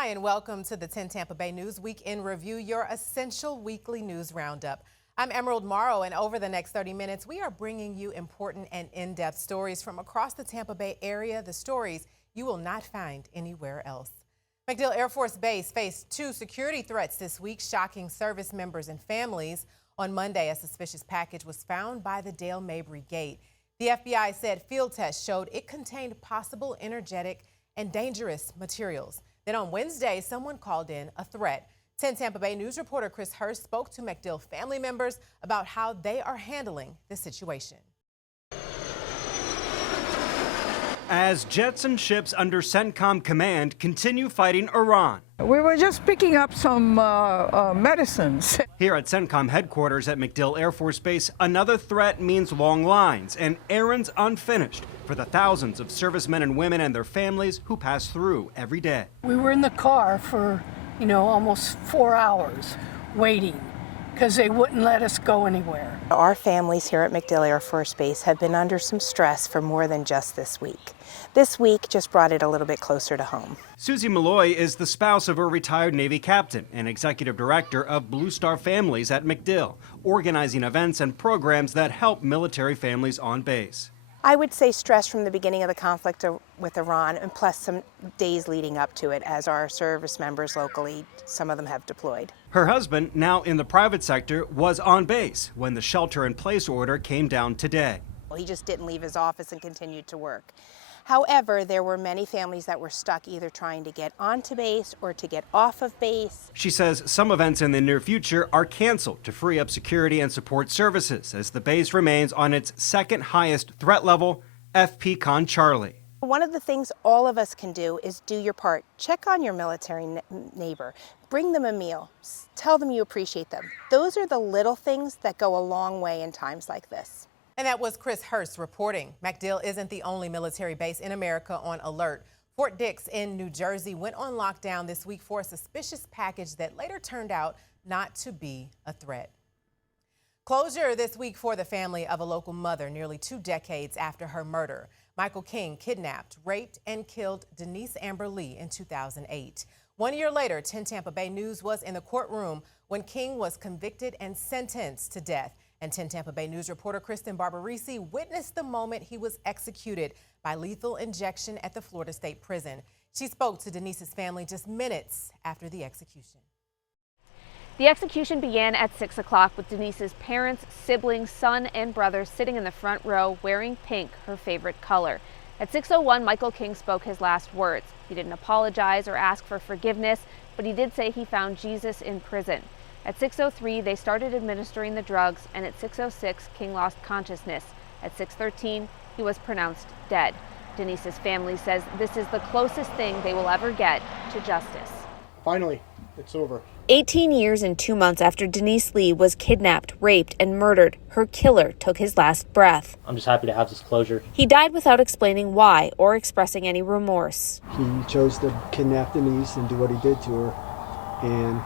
Hi, and welcome to the 10 Tampa Bay News Week in Review, your essential weekly news roundup. I'm Emerald Morrow, and over the next 30 minutes, we are bringing you important and in-depth stories from across the Tampa Bay area, the stories you will not find anywhere else. MacDill Air Force Base faced 2 security threats this week, shocking service members and families. On Monday, a suspicious package was found by the Dale Mabry Gate. The FBI said field tests showed it contained possible energetic and dangerous materials. Then on Wednesday, someone called in a threat. 10 Tampa Bay News reporter Chris Hurst spoke to MacDill family members about how they are handling the situation. As jets and ships under CENTCOM command continue fighting Iran. We were just picking up some medicines. Here at CENTCOM headquarters at MacDill Air Force Base, another threat means long lines and errands unfinished for the thousands of servicemen and women and their families who pass through every day. We were in the car for, almost 4 hours waiting because they wouldn't let us go anywhere. Our families here at MacDill Air Force Base have been under some stress for more than just this week. This week just brought it a little bit closer to home. Susie Malloy is the spouse of a retired Navy captain and executive director of Blue Star Families at MacDill, organizing events and programs that help military families on base. I would say stress from the beginning of the conflict with Iran, and plus some days leading up to it as our service members locally, some of them have deployed. Her husband, now in the private sector, was on base when the shelter-in-place order came down today. He just didn't leave his office and continued to work. However, there were many families that were stuck either trying to get onto base or to get off of base. She says some events in the near future are canceled to free up security and support services as the base remains on its second highest threat level, FPCON Charlie. One of the things all of us can do is do your part. Check on your military neighbor. Bring them a meal. Tell them you appreciate them. Those are the little things that go a long way in times like this. And that was Chris Hurst reporting. MacDill isn't the only military base in America on alert. Fort Dix in New Jersey went on lockdown this week for a suspicious package that later turned out not to be a threat. Closure this week for the family of a local mother nearly 2 decades after her murder. Michael King kidnapped, raped, and killed Denise Amber Lee in 2008. 1 year later, 10 Tampa Bay News was in the courtroom when King was convicted and sentenced to death. And 10 Tampa Bay News reporter Kristen Barbarisi witnessed the moment he was executed by lethal injection at the Florida State Prison. She spoke to Denise's family just minutes after the execution. The execution began at 6 o'clock with Denise's parents, siblings, son, and brother sitting in the front row wearing pink, her favorite color. At 6:01, Michael King spoke his last words. He didn't apologize or ask for forgiveness, but he did say he found Jesus in prison. At 6:03, they started administering the drugs, and at 6:06, King lost consciousness. At 6:13, he was pronounced dead. Denise's family says this is the closest thing they will ever get to justice. Finally, it's over. 18 years and 2 months after Denise Lee was kidnapped, raped, and murdered, her killer took his last breath. I'm just happy to have this closure. He died without explaining why or expressing any remorse. He chose to kidnap Denise and do what he did to her, and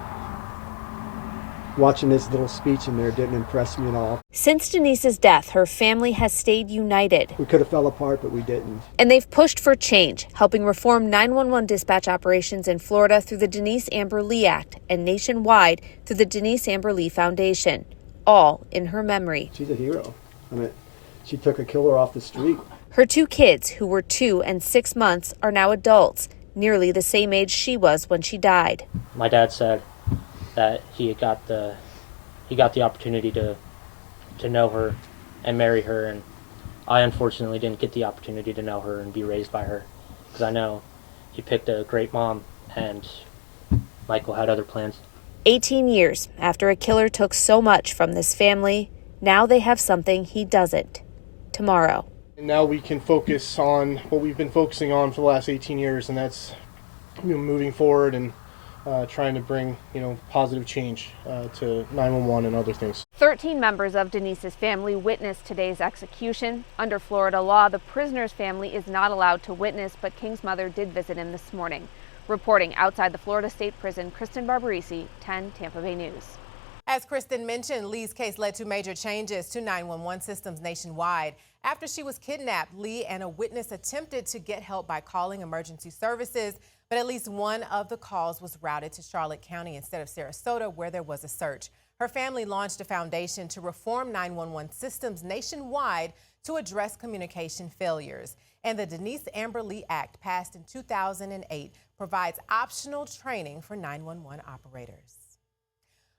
watching his little speech in there didn't impress me at all. Since Denise's death, her family has stayed united. We could have fell apart, but we didn't. And they've pushed for change, helping reform 911 dispatch operations in Florida through the Denise Amber Lee Act and nationwide through the Denise Amber Lee Foundation, all in her memory. She's a hero. I mean, she took a killer off the street. Her 2 kids, who were 2 and 6 months, are now adults, nearly the same age she was when she died. My dad said that he got the opportunity to know her and marry her, and I unfortunately didn't get the opportunity to know her and be raised by her, because I know he picked a great mom and Michael had other plans. 18 years after a killer took so much from this family, now they have something he doesn't. Tomorrow. And now we can focus on what we've been focusing on for the last 18 years, and that's moving forward and trying to bring, positive change to 911 and other things. 13 members of Denise's family witnessed today's execution. Under Florida law, the prisoner's family is not allowed to witness, but King's mother did visit him this morning. Reporting outside the Florida State Prison, Kristen Barbarisi, 10 Tampa Bay News. As Kristen mentioned, Lee's case led to major changes to 911 systems nationwide. After she was kidnapped, Lee and a witness attempted to get help by calling emergency services, but at least one of the calls was routed to Charlotte County instead of Sarasota, where there was a search. Her family launched a foundation to reform 911 systems nationwide to address communication failures. And the Denise Amber Lee Act, passed in 2008, provides optional training for 911 operators.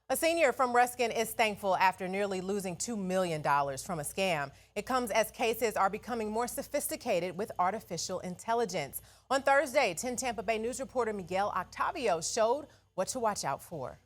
A senior from Ruskin is thankful after nearly losing $2 million from a scam. It comes as cases are becoming more sophisticated with artificial intelligence. On Thursday, 10 Tampa Bay News reporter Miguel Octavio showed what to watch out for.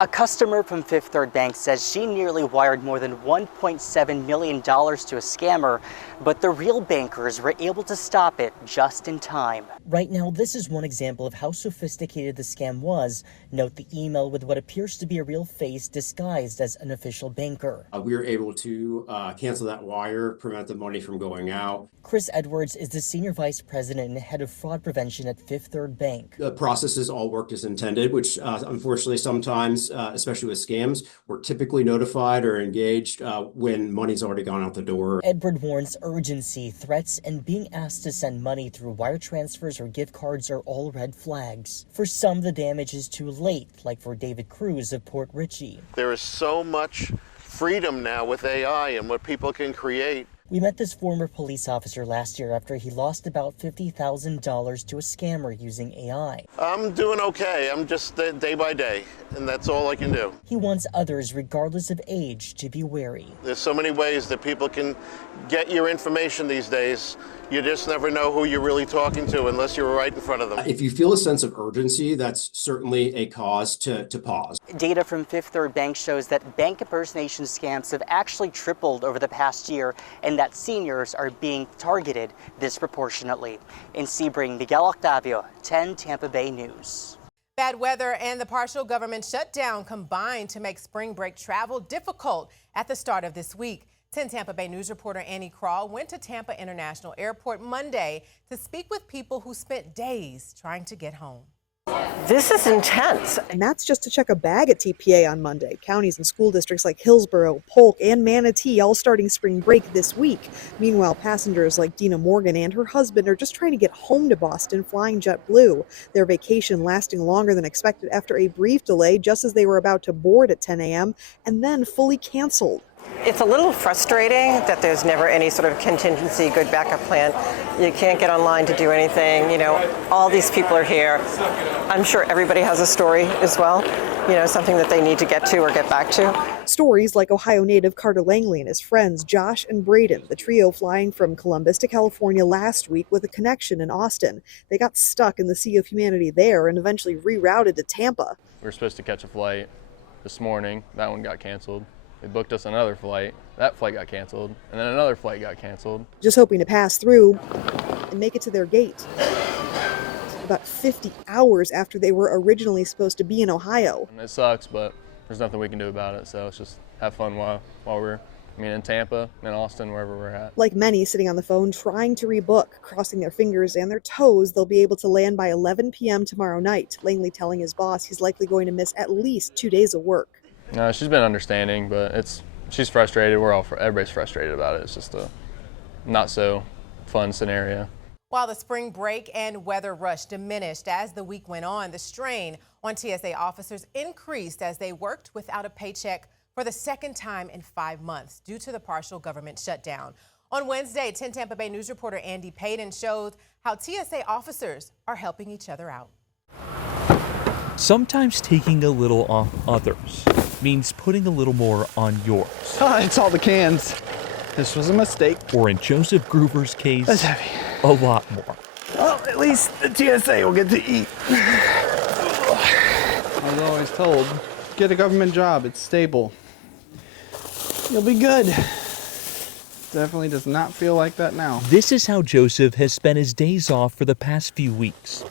A customer from Fifth Third Bank says she nearly wired more than $1.7 million to a scammer, but the real bankers were able to stop it just in time. Right now, this is one example of how sophisticated the scam was. Note the email with what appears to be a real face disguised as an official banker. We were able to cancel that wire, prevent the money from going out. Chris Edwards is the Senior Vice President and Head of Fraud Prevention at Fifth Third Bank. The processes all worked as intended, which unfortunately sometimes, especially with scams, we're typically notified or engaged when money's already gone out the door. Edward warns urgency, threats, and being asked to send money through wire transfers or gift cards are all red flags. For some, the damage is too late, like for David Cruz of Port Richey. There is so much freedom now with AI and what people can create. We met this former police officer last year after he lost about $50,000 to a scammer using AI. I'm doing okay. I'm just day by day, and that's all I can do. He wants others, regardless of age, to be wary. There's so many ways that people can get your information these days. You just never know who you're really talking to unless you're right in front of them. If you feel a sense of urgency, that's certainly a cause to pause. Data from Fifth Third Bank shows that bank impersonation scams have actually tripled over the past year, and that seniors are being targeted disproportionately. In Sebring, Miguel Octavio, 10 Tampa Bay News. Bad weather and the partial government shutdown combined to make spring break travel difficult at the start of this week. 10 Tampa Bay News reporter Annie Crawl went to Tampa International Airport Monday to speak with people who spent days trying to get home. This is intense. And that's just to check a bag at TPA on Monday. Counties and school districts like Hillsborough, Polk, and Manatee all starting spring break this week. Meanwhile, passengers like Dina Morgan and her husband are just trying to get home to Boston flying JetBlue. Their vacation lasting longer than expected after a brief delay just as they were about to board at 10 a.m. and then fully canceled. It's a little frustrating that there's never any sort of contingency, good backup plan. You can't get online to do anything. You know, all these people are here. I'm sure everybody has a story as well, you know, something that they need to get to or get back to. Stories like Ohio native Carter Langley and his friends Josh and Braden, the trio flying from Columbus to California last week with a connection in Austin. They got stuck in the sea of humanity there and eventually rerouted to Tampa. We were supposed to catch a flight this morning. That one got canceled. They booked us another flight. That flight got canceled. And then another flight got canceled. Just hoping to pass through and make it to their gate. About 50 hours after they were originally supposed to be in Ohio. And it sucks, but there's nothing we can do about it. So it's just have fun while we're in Tampa, in Austin, wherever we're at. Like many sitting on the phone trying to rebook, crossing their fingers and their toes, they'll be able to land by 11 p.m. tomorrow night. Langley telling his boss he's likely going to miss at least 2 days of work. No, she's been understanding, but she's frustrated. Everybody's frustrated about it. It's just a not so fun scenario. While the spring break and weather rush diminished as the week went on, the strain on TSA officers increased as they worked without a paycheck for the second time in 5 months due to the partial government shutdown. On Wednesday, 10 Tampa Bay News reporter Andy Payton showed how TSA officers are helping each other out. Sometimes taking a little off others means putting a little more on yours. It's all the cans. This was a mistake. Or in Joseph Gruber's case, that's heavy. A lot more. Well, at least the TSA will get to eat. I was always told, get a government job, it's stable. You'll be good. Definitely does not feel like that now. This is how Joseph has spent his days off for the past few weeks.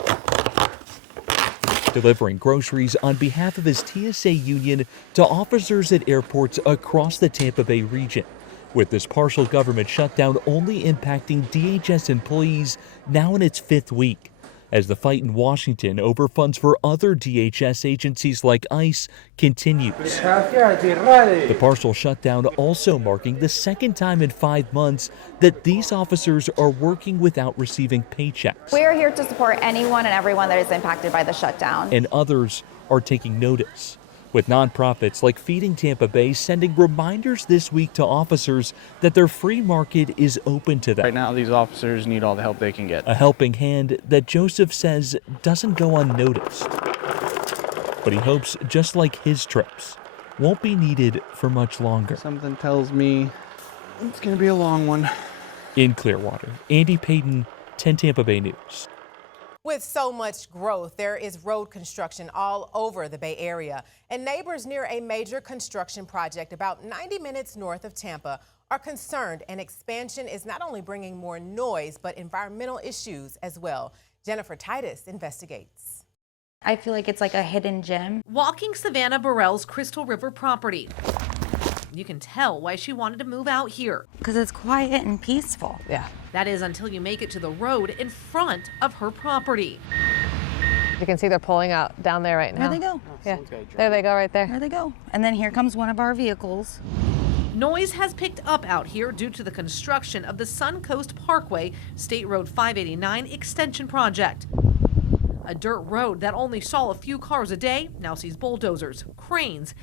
Delivering groceries on behalf of his TSA union to officers at airports across the Tampa Bay region, with this partial government shutdown only impacting DHS employees now in its 5th week. as the fight in Washington over funds for other DHS agencies like ICE continues. The partial shutdown also marking the second time in 5 months that these officers are working without receiving paychecks. We are here to support anyone and everyone that is impacted by the shutdown. And others are taking notice, with nonprofits like Feeding Tampa Bay sending reminders this week to officers that their free market is open to them. Right now, these officers need all the help they can get. A helping hand that Joseph says doesn't go unnoticed. But he hopes, just like his trips, won't be needed for much longer. Something tells me it's going to be a long one. In Clearwater, Andy Payton, 10 Tampa Bay News. With so much growth, there is road construction all over the Bay Area, and neighbors near a major construction project about 90 minutes north of Tampa are concerned an expansion is not only bringing more noise, but environmental issues as well. Jennifer Titus investigates. I feel like it's like a hidden gem. Walking Savannah Burrell's Crystal River property. You can tell why she wanted to move out here. Because it's quiet and peaceful. Yeah. That is until you make it to the road in front of her property. You can see they're pulling out down there right now. There they go. Yeah, there they go right there. There they go. And then here comes one of our vehicles. Noise has picked up out here due to the construction of the Suncoast Parkway State Road 589 extension project. A dirt road that only saw a few cars a day now sees bulldozers, cranes,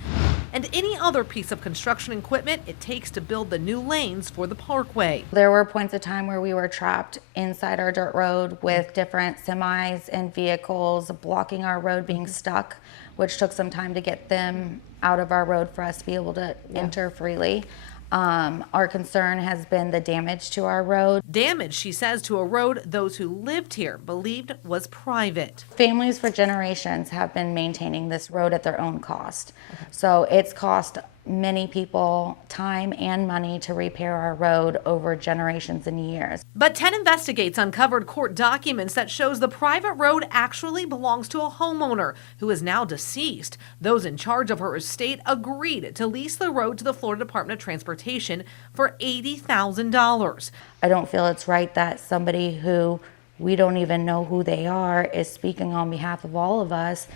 and any other piece of construction equipment it takes to build the new lanes for the parkway. There were points of time where we were trapped inside our dirt road with different semis and vehicles blocking our road, being stuck, which took some time to get them out of our road for us to be able to enter freely. Our concern has been the damage to our road. Damage, she says, to a road those who lived here believed was private. Families for generations have been maintaining this road at their own cost. So it's cost many people time and money to repair our road over generations and years. But 10 Investigates uncovered court documents that shows the private road actually belongs to a homeowner who is now deceased. Those in charge of her estate agreed to lease the road to the Florida Department of Transportation for $80,000. I don't feel it's right that somebody who we don't even know who they are is speaking on behalf of all of us.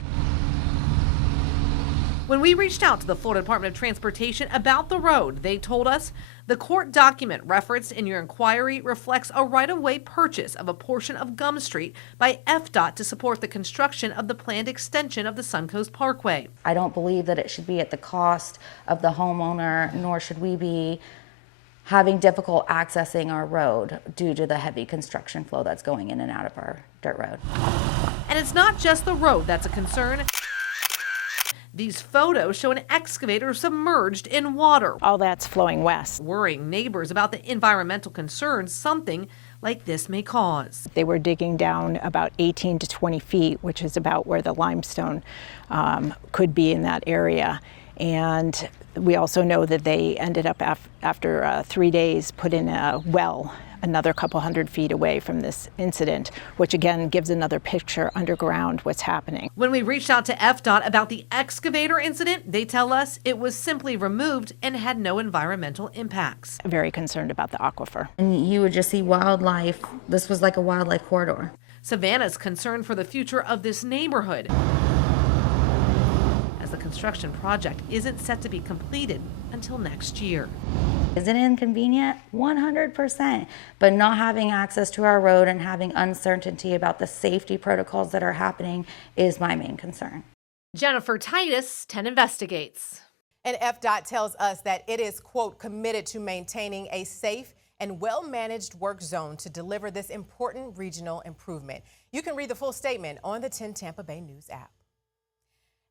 When we reached out to the Florida Department of Transportation about the road, they told us the court document referenced in your inquiry reflects a right-of-way purchase of a portion of Gum Street by FDOT to support the construction of the planned extension of the Suncoast Parkway. I don't believe that it should be at the cost of the homeowner, nor should we be having difficult accessing our road due to the heavy construction flow that's going in and out of our dirt road. And it's not just the road that's a concern. These photos show an excavator submerged in water. All that's flowing west. Worrying neighbors about the environmental concerns something like this may cause. They were digging down about 18 to 20 feet, which is about where the limestone could be in that area. And we also know that they ended up after 3 days put in a well another couple hundred feet away from this incident, which again gives another picture underground what's happening. When we reached out to FDOT about the excavator incident, they tell us it was simply removed and had no environmental impacts. Very concerned about the aquifer. And you would just see wildlife. This was like a wildlife corridor. Savannah's concerned for the future of this neighborhood, as the construction project isn't set to be completed until next year. Is it inconvenient? 100%. But not having access to our road and having uncertainty about the safety protocols that are happening is my main concern. Jennifer Titus, 10 Investigates. And FDOT tells us that it is, quote, committed to maintaining a safe and well-managed work zone to deliver this important regional improvement. You can read the full statement on the 10 Tampa Bay News app.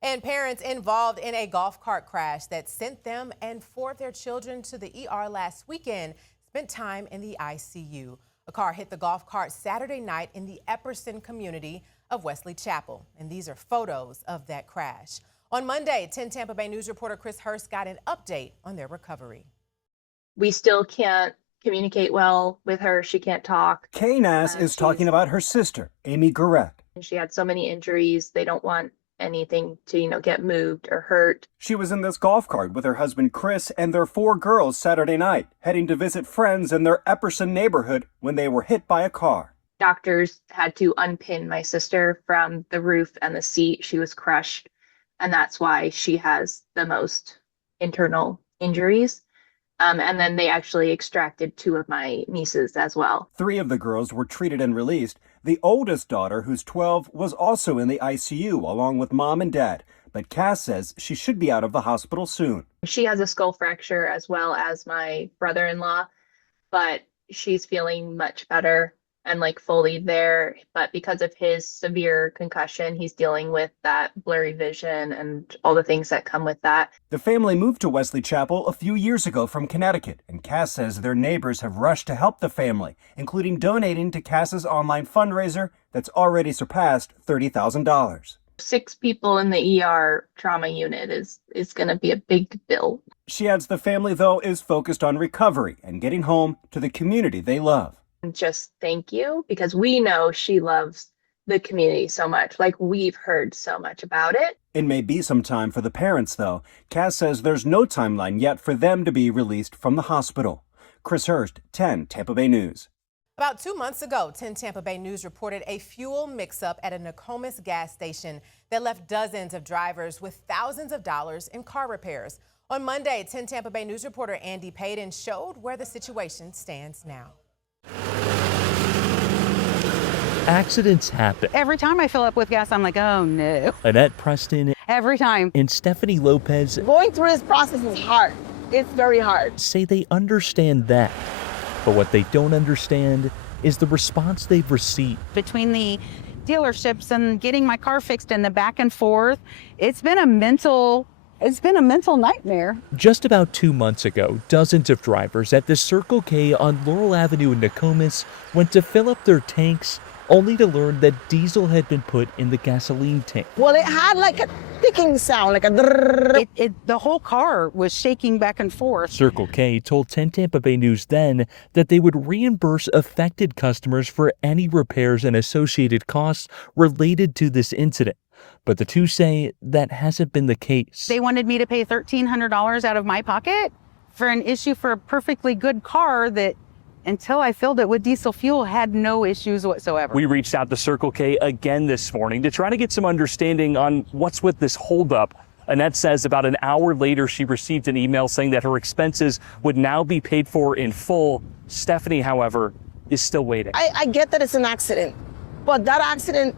And parents involved in a golf cart crash that sent them and 4 of their children to the ER last weekend spent time in the ICU. A car hit the golf cart Saturday night in the Epperson community of Wesley Chapel. And these are photos of that crash. On Monday, 10 Tampa Bay News reporter Chris Hurst got an update on their recovery. We still can't communicate well with her. She can't talk. Kay Nass is talking about her sister, Amy Garrett. She had so many injuries. They don't want anything to, get moved or hurt. She was in this golf cart with her husband Chris and their 4 girls Saturday night, heading to visit friends in their Epperson neighborhood when they were hit by a car. Doctors had to unpin my sister from the roof and the seat. She was crushed, and that's why she has the most internal injuries. And then they actually extracted 2 of my nieces as well. 3 of the girls were treated and released. The oldest daughter, who's 12, was also in the ICU along with mom and dad. But Cass says she should be out of the hospital soon. She has a skull fracture as well as my brother-in-law, but she's feeling much better and like fully there. But because of his severe concussion, he's dealing with that blurry vision and all the things that come with that. The family moved to Wesley Chapel a few years ago from Connecticut, and Cass says their neighbors have rushed to help the family, including donating to Cass's online fundraiser that's already surpassed $30,000. 6 people in the ER trauma unit is going to be a big bill. She adds the family, though, is focused on recovery and getting home to the community they love. Just thank you, because we know she loves the community so much. Like, we've heard so much about it. It may be some time for the parents, though. Cass says there's no timeline yet for them to be released from the hospital. Chris Hurst, 10 Tampa Bay News. About 2 months ago, 10 Tampa Bay News reported a fuel mix-up at a Nokomis gas station that left dozens of drivers with thousands of dollars in car repairs. On Monday, 10 Tampa Bay News reporter Andy Payton showed where the situation stands now. Accidents happen. Every time I fill up with gas, I'm like, oh no. Annette Preston Every time. and Stephanie Lopez Going through this process is hard. It's very hard. say they understand that. But what they don't understand is the response they've received. Between the dealerships and getting my car fixed and the back and forth, it's been a mental nightmare. Just about 2 months ago, dozens of drivers at the Circle K on Laurel Avenue in Nokomis went to fill up their tanks, only to learn that diesel had been put in the gasoline tank. Well, it had like a ticking sound, like a drrrr. The whole car was shaking back and forth. Circle K told 10 Tampa Bay News then that they would reimburse affected customers for any repairs and associated costs related to this incident. But the two say that hasn't been the case. They wanted me to pay $1,300 out of my pocket for an issue for a perfectly good car that, until I filled it with diesel fuel, had no issues whatsoever. We reached out to Circle K again this morning to try to get some understanding on what's with this holdup. Annette says about an hour later, she received an email saying that her expenses would now be paid for in full. Stephanie, however, is still waiting. I get that it's an accident, but that accident,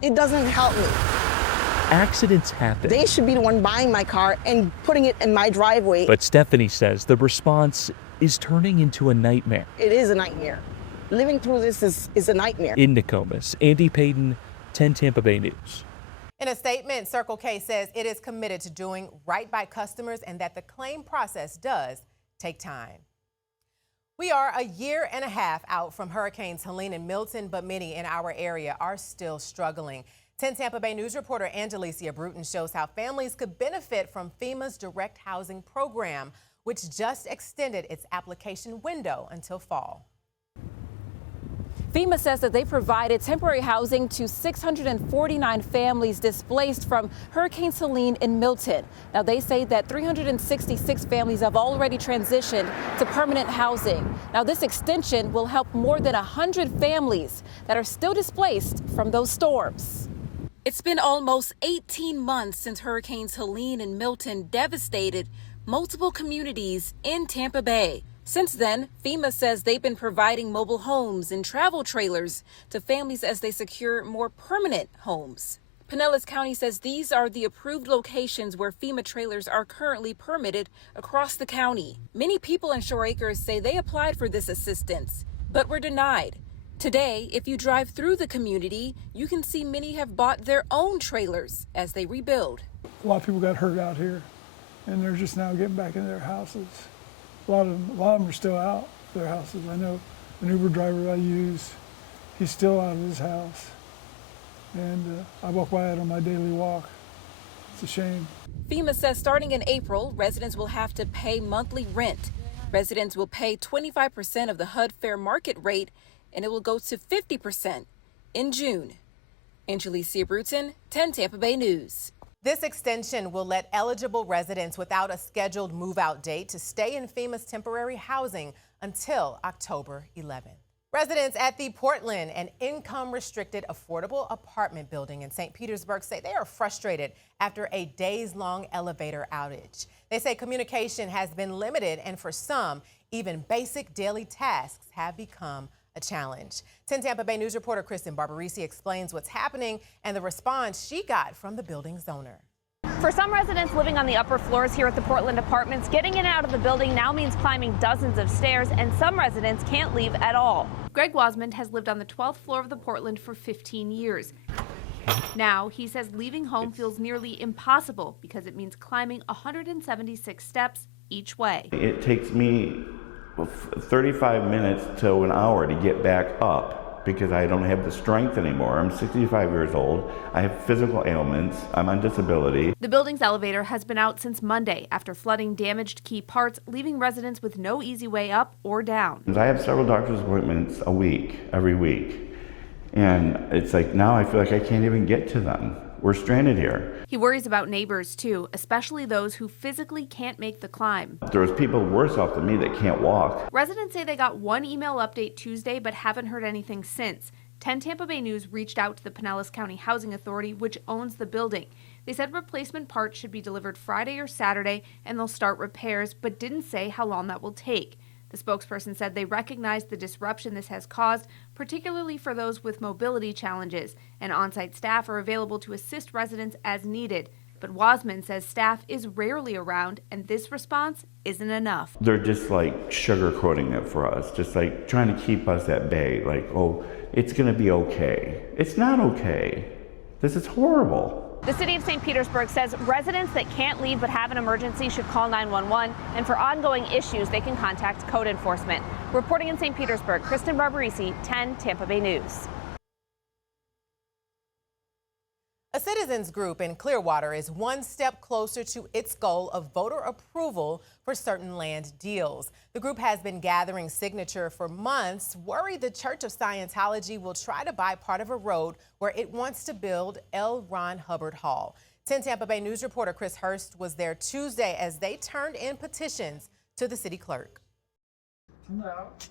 it doesn't help me. Accidents happen. They should be the one buying my car and putting it in my driveway. But Stephanie says the response is turning into a nightmare. It is a nightmare. Living through this is a nightmare. In Nokomis, Andy Payton, 10 Tampa Bay News. In a statement, Circle K says it is committed to doing right by customers and that the claim process does take time. We are a year and a half out from Hurricanes Helene and Milton, but many in our area are still struggling. 10 Tampa Bay News reporter Angelicia Bruton shows how families could benefit from FEMA's direct housing program, which just extended its application window until fall. FEMA says that they provided temporary housing to 649 families displaced from Hurricane Helene in Milton. Now, they say that 366 families have already transitioned to permanent housing. Now, this extension will help more than 100 families that are still displaced from those storms. It's been almost 18 months since Hurricanes Helene and Milton devastated multiple communities in Tampa Bay. Since then, FEMA says they've been providing mobile homes and travel trailers to families as they secure more permanent homes. Pinellas County says these are the approved locations where FEMA trailers are currently permitted across the county. Many people in Shore Acres say they applied for this assistance, but were denied. Today, if you drive through the community, you can see many have bought their own trailers as they rebuild. A lot of people got hurt out here, and they're just now getting back in their houses. A lot of them are still out of their houses. I know an Uber driver I use, he's still out of his house. And I walk by it on my daily walk. It's a shame. FEMA says starting in April, residents will have to pay monthly rent. Residents will pay 25% of the HUD fair market rate, and it will go to 50% in June. Angelicia Bruton, 10 Tampa Bay News. This extension will let eligible residents without a scheduled move-out date to stay in FEMA's temporary housing until October 11th. Residents at the Portland, an income-restricted affordable apartment building in St. Petersburg, say they are frustrated after a days-long elevator outage. They say communication has been limited, and for some, even basic daily tasks have become a challenge. 10 Tampa Bay News reporter Kristen Barbarisi explains what's happening and the response she got from the building's owner. For some residents living on the upper floors here at the Portland Apartments, getting in and out of the building now means climbing dozens of stairs, and some residents can't leave at all. Greg Wasmond has lived on the 12th floor of the Portland for 15 years. Now, he says leaving home feels nearly impossible because it means climbing 176 steps each way. It takes me 35 minutes to an hour to get back up because I don't have the strength anymore. I'm 65 years old. I have physical ailments. I'm on disability. The building's elevator has been out since Monday after flooding damaged key parts, leaving residents with no easy way up or down. I have several doctor's appointments a week, every week. And it's like now I feel like I can't even get to them. We're stranded here. He worries about neighbors too, especially those who physically can't make the climb. There's people worse off than me that can't walk. Residents say they got one email update Tuesday but haven't heard anything since. 10 Tampa Bay News reached out to the Pinellas County Housing Authority, which owns the building. They said replacement parts should be delivered Friday or Saturday and they'll start repairs, but didn't say how long that will take. The spokesperson said they recognize the disruption this has caused, particularly for those with mobility challenges, and on-site staff are available to assist residents as needed. But Wasman says staff is rarely around, and this response isn't enough. They're just like sugarcoating it for us, just like trying to keep us at bay, like, oh, it's gonna be okay. It's not okay. This is horrible. The city of St. Petersburg says residents that can't leave but have an emergency should call 911, and for ongoing issues, they can contact code enforcement. Reporting in St. Petersburg, Kristen Barbarisi, 10 Tampa Bay News. A citizens group in Clearwater is one step closer to its goal of voter approval for certain land deals. The group has been gathering signature for months, worried the Church of Scientology will try to buy part of a road where it wants to build L. Ron Hubbard Hall. 10 Tampa Bay News reporter Chris Hurst was there Tuesday as they turned in petitions to the city clerk.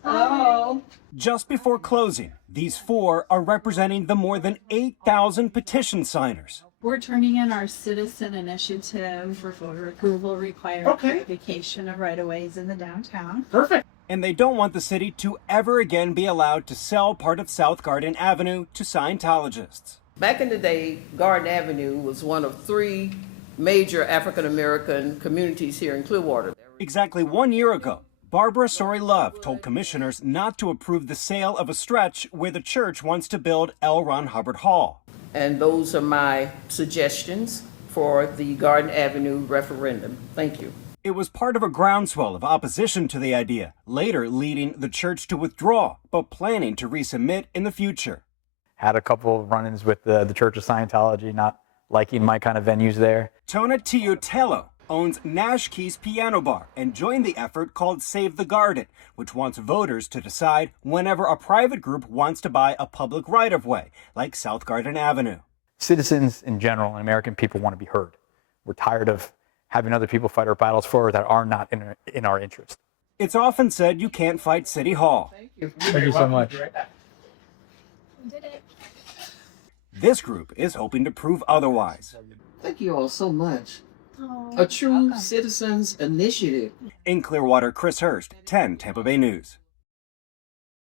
Hello. Just before closing, these four are representing the more than 8,000 petition signers. We're turning in our citizen initiative for voter approval requiring clarification of right-of-ways in the downtown. Perfect. And they don't want the city to ever again be allowed to sell part of South Garden Avenue to Scientologists. Back in the day, Garden Avenue was one of 3 major African-American communities here in Clearwater. Exactly 1 year ago, Barbara Sori Love told commissioners not to approve the sale of a stretch where the church wants to build L. Ron Hubbard Hall. And those are my suggestions for the Garden Avenue referendum. Thank you. It was part of a groundswell of opposition to the idea, later leading the church to withdraw, but planning to resubmit in the future. Had a couple of run-ins with the Church of Scientology, not liking my kind of venues there. Tona Tiutello owns Nash Keys Piano Bar and joined the effort called Save the Garden, which wants voters to decide whenever a private group wants to buy a public right-of-way, like South Garden Avenue. Citizens in general and American people want to be heard. We're tired of having other people fight our battles for that are not in our interest. It's often said you can't fight City Hall. Thank you. Thank you so much. Did it. This group is hoping to prove otherwise. Thank you all so much. Oh, A true citizens initiative. In Clearwater, Chris Hurst, 10 Tampa Bay News.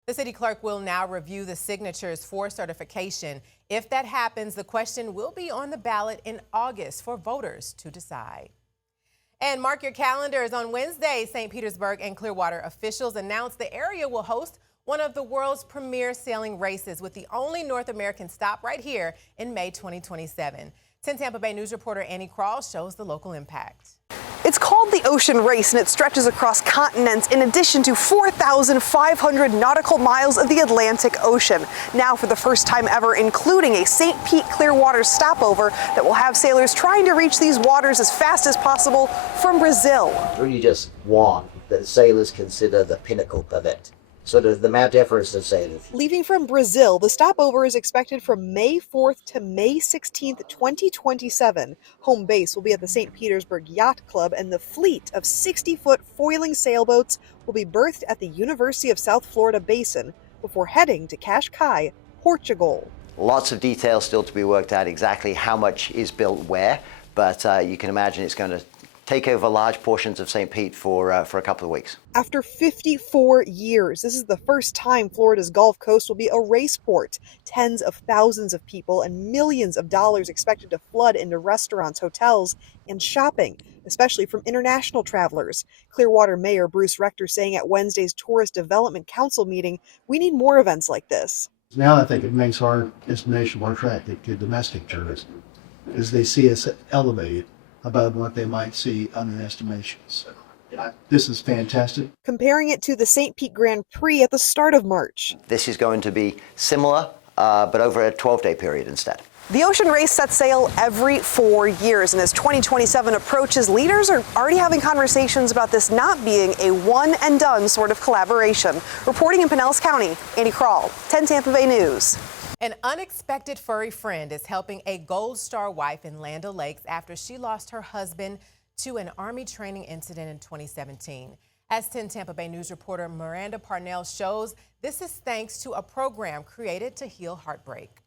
The city clerk will now review the signatures for certification. If that happens, the question will be on the ballot in August for voters to decide. And mark your calendars. On Wednesday, St. Petersburg and Clearwater officials announced the area will host one of the world's premier sailing races, with the only North American stop right here in May 2027. 10 Tampa Bay News reporter Annie Krall shows the local impact. It's called the Ocean Race, and it stretches across continents in addition to 4,500 nautical miles of the Atlantic Ocean. Now, for the first time ever, including a St. Pete Clearwater stopover that will have sailors trying to reach these waters as fast as possible from Brazil. Really just one that sailors consider the pinnacle of it. So the Mount Everest of sailors. Leaving from Brazil, the stopover is expected from May 4th to May 16th, 2027. Home base will be at the St. Petersburg Yacht Club, and the fleet of 60-foot foiling sailboats will be berthed at the University of South Florida Basin. before heading to Cascais, Portugal. Lots of details still to be worked out exactly how much is built where, but you can imagine it's going to take over large portions of St. Pete for a couple of weeks. After 54 years, this is the first time Florida's Gulf Coast will be a race port. Tens of thousands of people and millions of dollars expected to flood into restaurants, hotels, and shopping, especially from international travelers. Clearwater Mayor Bruce Rector saying at Wednesday's Tourist Development Council meeting, we need more events like this. Now I think it makes our destination more attractive to domestic tourists as they see us elevated above what they might see on the destinations. So, this is fantastic. Comparing it to the St. Pete Grand Prix at the start of March. This is going to be similar, but over a 12-day period instead. The ocean race sets sail every 4 years, and as 2027 approaches, leaders are already having conversations about this not being a one-and-done sort of collaboration. Reporting in Pinellas County, Andy Krall, 10 Tampa Bay News. An unexpected furry friend is helping a Gold Star wife in Land O'Lakes after she lost her husband to an Army training incident in 2017. As 10 Tampa Bay News reporter Miranda Parnell shows, this is thanks to a program created to heal heartbreak.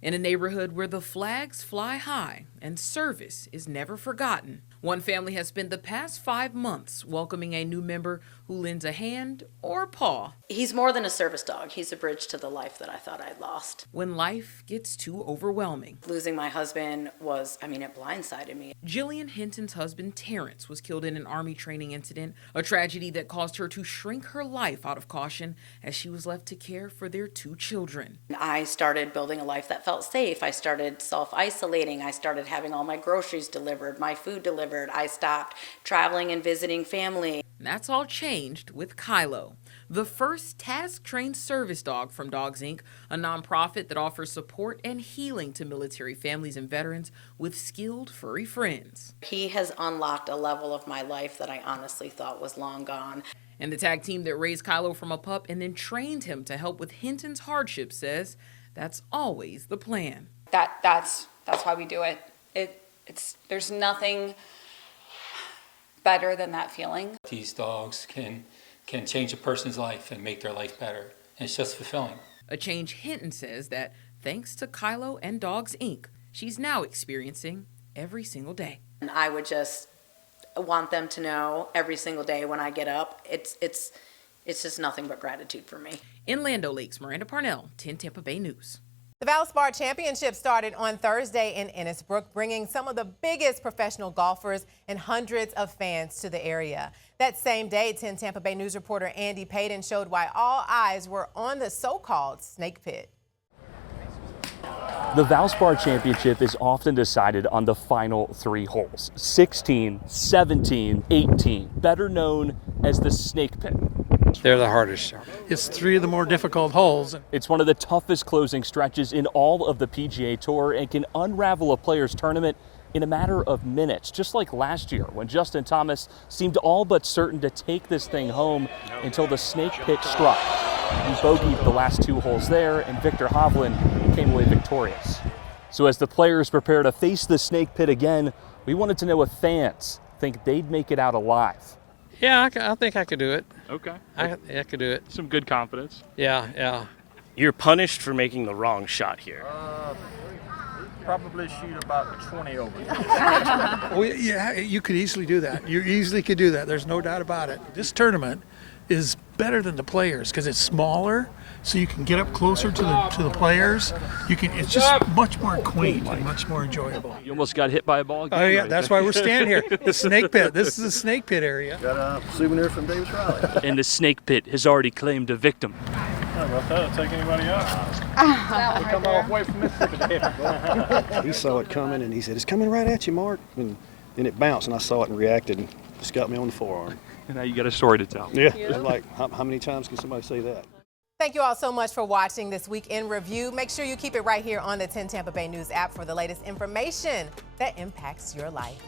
In a neighborhood where the flags fly high and service is never forgotten, one family has spent the past 5 months welcoming a new member who lends a hand or paw. He's more than a service dog. He's a bridge to the life that I thought I'd lost. When life gets too overwhelming. Losing my husband was, it blindsided me. Jillian Hinton's husband, Terrence, was killed in an Army training incident, a tragedy that caused her to shrink her life out of caution as she was left to care for their 2 children. I started building a life that felt safe. I started self-isolating. I started having all my groceries delivered, my food delivered. I stopped traveling and visiting family. And that's all changed with Kylo, the first task-trained service dog from Dogs Inc., a nonprofit that offers support and healing to military families and veterans with skilled furry friends. He has unlocked a level of my life that I honestly thought was long gone. And the tag team that raised Kylo from a pup and then trained him to help with Hinton's hardship says that's always the plan. That's why we do it. There's nothing better than that feeling. These dogs can change a person's life and make their life better, and it's just fulfilling. A change Hinton says that thanks to Kylo and Dogs Inc., she's now experiencing every single day. And I would just want them to know every single day when I get up, it's just nothing but gratitude for me. In Land O'Lakes, Miranda Parnell, 10 Tampa Bay News. The Valspar Championship started on Thursday in Innisbrook, bringing some of the biggest professional golfers and hundreds of fans to the area. That same day, 10 Tampa Bay News reporter Andy Payton showed why all eyes were on the so-called Snake Pit. The Valspar Championship is often decided on the final 3 holes, 16, 17, 18, better known as the Snake Pit. They're the hardest. It's 3 of the more difficult holes. It's one of the toughest closing stretches in all of the PGA Tour and can unravel a player's tournament in a matter of minutes, just like last year when Justin Thomas seemed all but certain to take this thing home until the Snake Pit struck. He bogeyed the last 2 holes there, and Victor Hovland came away victorious. So as the players prepare to face the Snake Pit again, we wanted to know if fans think they'd make it out alive. Yeah, I think I could do it. Okay. I could do it. Some good confidence. Yeah. You're punished for making the wrong shot here. Probably shoot about 20 over. Oh, yeah, you could easily do that. You easily could do that. There's no doubt about it. This tournament is better than the players because it's smaller, so you can get up closer to the players. It's just much more quaint and much more enjoyable. You almost got hit by a ball. Oh yeah, that's why we're standing here. The Snake Pit. This is the Snake Pit area. Got a souvenir from Davis Riley. And the Snake Pit has already claimed a victim. That'll take anybody out. We come all the way from Mississippi. He saw it coming and he said, "It's coming right at you, Mark." And then it bounced and I saw it and reacted and just got me on the forearm. And now you got a story to tell. Yeah, it's like, how many times can somebody say that? Thank you all so much for watching this Week in Review. Make sure you keep it right here on the 10 Tampa Bay News app for the latest information that impacts your life.